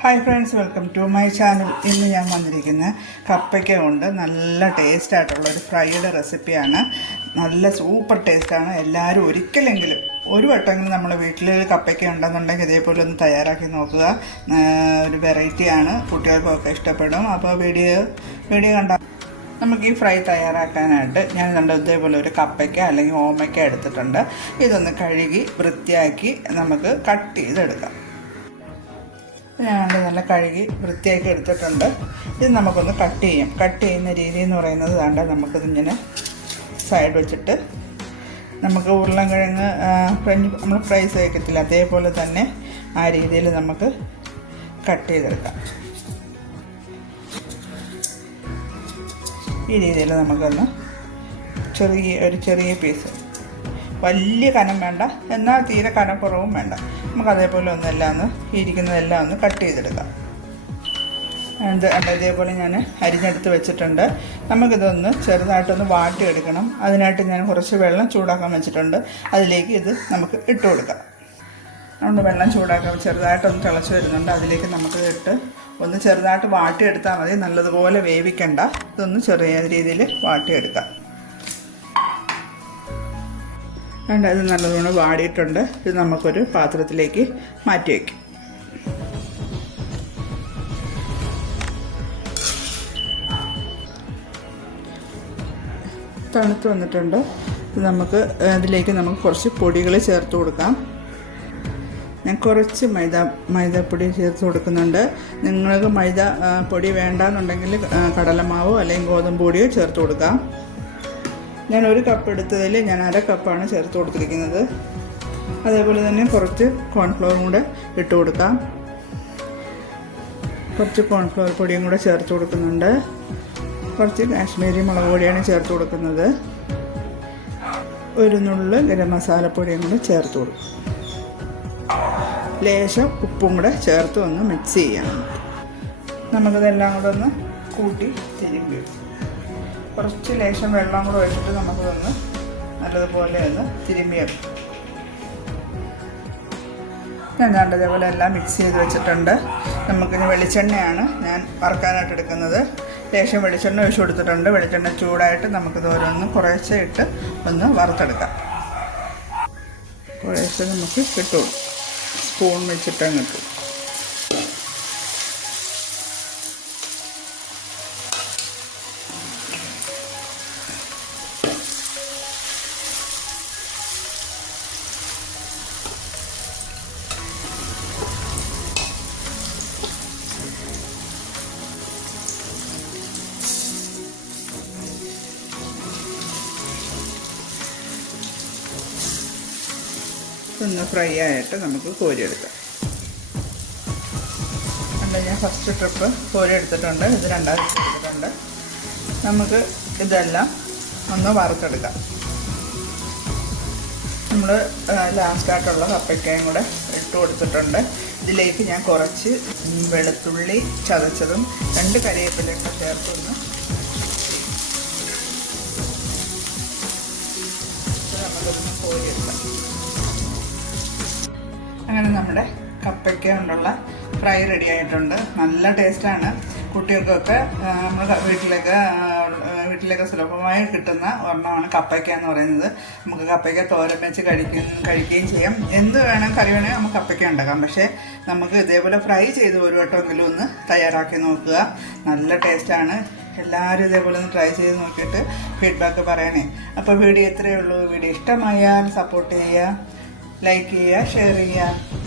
Hi friends welcome to my channel ഇന്ന് ഞാൻ വന്നിരിക്കുന്ന കപ്പയ്ക്ക കൊണ്ട് നല്ല ടേസ്റ്റ് ആയിട്ടുള്ള ഒരു ഫ്രൈഡ് റെസിപ്പിയാണ് നല്ല സൂപ്പർ ടേസ്റ്റാണ് എല്ലാവരും ഒരിക്കലെങ്കിലും ഒരു വട്ടമെങ്കിലും നമ്മുടെ വീട്ടിൽ കപ്പയ്ക്ക ഉണ്ടെന്നുണ്ടെങ്കിൽ ഇതേപോലെ ഒന്ന് തയ്യാറാക്കി നോക്കുക. ഒരു വെറൈറ്റിയാണ് കുട്ടികൾക്കൊക്കെ ഇഷ്ടപ്പെടും. അപ്പോൾ വീഡിയോ വീഡിയോ കണ്ട നമുക്ക് ഈ ഫ്രൈ തയ്യാറാക്കാനായിട്ട് ഞാൻ കണ്ട ഇതേപോലെ ഒരു കപ്പയ്ക്ക അല്ലെങ്കിൽ ഓമയ്ക്ക എടുത്തിട്ടുണ്ട്. ഇതൊന്ന് കഴുകി വൃത്തിയാക്കി നമുക്ക് കട്ട് ചെയ്തെടുക്കാം. ഞാൻ നല്ല കഴുകി വൃത്തിയാക്കി എടുത്തിട്ടുണ്ട്. ഇത് നമുക്കൊന്ന് കട്ട് ചെയ്യാം. കട്ട് ചെയ്യുന്ന രീതി എന്ന് പറയുന്നത് വേണ്ട നമുക്കിതിങ്ങനെ സൈഡ് വെച്ചിട്ട് നമുക്ക് ഉരുളൻകിഴങ്ങ് കിഴങ്ങ് ഫ്രഞ്ച് നമ്മൾ ഫ്രൈസ് വയ്ക്കത്തില്ല അതേപോലെ തന്നെ ആ രീതിയിൽ നമുക്ക് കട്ട് ചെയ്തെടുക്കാം. ഈ രീതിയിൽ നമുക്കൊന്ന് ചെറിയ ഒരു ചെറിയ പീസ് വലിയ കനം വേണ്ട. എന്നാൽ തീരെ കനക്കുറവും വേണ്ട. നമുക്ക് അതേപോലെ ഒന്നെല്ലാം ഒന്ന് ഇരിക്കുന്നതെല്ലാം ഒന്ന് കട്ട് ചെയ്തെടുക്കാം. ഇത് ഇതേപോലെ ഞാൻ അരിഞ്ഞെടുത്ത് വെച്ചിട്ടുണ്ട്. നമുക്കിതൊന്ന് ചെറുതായിട്ടൊന്ന് വാട്ടിയെടുക്കണം. അതിനായിട്ട് ഞാൻ കുറച്ച് വെള്ളം ചൂടാക്കാൻ വെച്ചിട്ടുണ്ട്. അതിലേക്ക് ഇത് നമുക്ക് ഇട്ട് കൊടുക്കാം. അതുകൊണ്ട് വെള്ളം ചൂടാക്കാൻ ചെറുതായിട്ടൊന്ന് തിളച്ച് വരുന്നുണ്ട്. അതിലേക്ക് നമുക്ക് ഇട്ട് ഒന്ന് ചെറുതായിട്ട് വാട്ടിയെടുത്താൽ മതി. നല്ലതുപോലെ വേവിക്കണ്ട. ഇതൊന്ന് ചെറിയ രീതിയിൽ വാട്ടിയെടുക്കാം. വേണ്ട ഇത് നല്ലതുകൊണ്ട് വാടിയിട്ടുണ്ട്. ഇത് നമുക്കൊരു പാത്രത്തിലേക്ക് മാറ്റി വയ്ക്കും തണുത്ത് വന്നിട്ടുണ്ട്. ഇത് നമുക്ക് അതിലേക്ക് നമുക്ക് കുറച്ച് പൊടികൾ ചേർത്ത് കൊടുക്കാം. ഞാൻ കുറച്ച് മൈദ മൈദപ്പൊടി ചേർത്ത് കൊടുക്കുന്നുണ്ട്. നിങ്ങൾക്ക് മൈദ പൊടി വേണ്ടാന്നുണ്ടെങ്കിൽ കടലമാവോ അല്ലെങ്കിൽ ഗോതമ്പ് പൊടിയോ ചേർത്ത് കൊടുക്കാം. ഞാൻ ഒരു കപ്പ് എടുത്തതിൽ ഞാൻ അര കപ്പാണ് ചേർത്ത് കൊടുത്തിരിക്കുന്നത്. അതേപോലെ തന്നെ കുറച്ച് കോൺഫ്ലവറും കൂടെ ഇട്ട് കൊടുക്കാം. കുറച്ച് കോൺഫ്ലവർ പൊടിയും കൂടെ ചേർത്ത് കൊടുക്കുന്നുണ്ട്. കുറച്ച് കാശ്മീരി മുളക് പൊടിയാണ് ചേർത്ത് കൊടുക്കുന്നത്. ഒരു നുള്ളു ഗരം മസാലപ്പൊടിയും കൂടെ ചേർത്ത് കൊടുക്കും. ലേശം ഉപ്പും കൂടെ ചേർത്ത് ഒന്ന് മിക്സ് ചെയ്യണം നമുക്കതെല്ലാം കൂടെ ഒന്ന് കൂട്ടി തിരുമ്പി കുറച്ച് ലേശം വെള്ളം കൂടെ ഒഴിച്ചിട്ട് നമുക്കിതൊന്ന് നല്ലതുപോലെ ഒന്ന് തിരുമ്മിയെടുക്കും. ഞാൻ കണ്ട ഇതേപോലെ എല്ലാം മിക്സ് ചെയ്ത് വെച്ചിട്ടുണ്ട്. നമുക്കിനി വെളിച്ചെണ്ണയാണ് ഞാൻ വറുക്കാനായിട്ട് എടുക്കുന്നത്. ലേശം വെളിച്ചെണ്ണ ഒഴിച്ചു കൊടുത്തിട്ടുണ്ട്. വെളിച്ചെണ്ണ ചൂടായിട്ട് നമുക്കിത് ഓരോന്ന് കുറേശ്ശെ ഇട്ട് ഒന്ന് വറുത്തെടുക്കാം. കുറേശ്ശെ നമുക്ക് കിട്ടും. സ്പൂൺ വെച്ചിട്ടങ്ങ് കിട്ടും ഒന്ന് ഫ്രൈ ആയിട്ട് നമുക്ക് കോരിയെടുക്കാം. അല്ല ഞാൻ ഫസ്റ്റ് ട്രിപ്പ് കോരി എടുത്തിട്ടുണ്ട് ഇത് രണ്ടാഴ്ച എടുത്തിട്ടുണ്ട്. നമുക്ക് ഇതെല്ലാം ഒന്ന് വറുത്തെടുക്കാം. നമ്മൾ ലാസ്റ്റായിട്ടുള്ള കപ്പയ്ക്കയും കൂടെ ഇട്ട് കൊടുത്തിട്ടുണ്ട്. ഇതിലേക്ക് ഞാൻ കുറച്ച് വെളുത്തുള്ളി ചതച്ചതും രണ്ട് കരിവേപ്പിലയും കൂടെ ചേർത്തൊന്ന് നമുക്കൊന്ന് കോരിയെടുക്കാം. അങ്ങനെ നമ്മുടെ കപ്പയ്ക്ക കൊണ്ടുള്ള ഫ്രൈ റെഡി ആയിട്ടുണ്ട്. നല്ല ടേസ്റ്റാണ് കുട്ടികൾക്കൊക്കെ നമ്മൾ വീട്ടിലേക്ക് വീട്ടിലേക്ക് സുലഭമായി കിട്ടുന്ന ഒരെണ്ണമാണ് കപ്പയ്ക്ക എന്ന് പറയുന്നത്. നമുക്ക് കപ്പയ്ക്ക തോരൻ വെച്ച് കഴിക്കും കഴിക്കുകയും ചെയ്യാം. എന്ത് വേണം കറി വേണമെങ്കിൽ നമുക്ക് കപ്പയ്ക്ക ഉണ്ടാക്കാം. പക്ഷേ നമുക്ക് ഇതേപോലെ ഫ്രൈ ചെയ്ത് ഒരു വട്ടമെങ്കിലും ഒന്ന് തയ്യാറാക്കി നോക്കുക. നല്ല ടേസ്റ്റാണ് എല്ലാവരും ഇതേപോലെ ഒന്ന് ട്രൈ ചെയ്ത് നോക്കിയിട്ട് ഫീഡ്ബാക്ക് പറയണേ. അപ്പോൾ വീഡിയോ ഇത്രയേ ഉള്ളൂ. വീഡിയോ ഇഷ്ടമായാൽ സപ്പോർട്ട് ചെയ്യുക. ലൈക്ക് ചെയ്യുക ഷെയർ ചെയ്യുക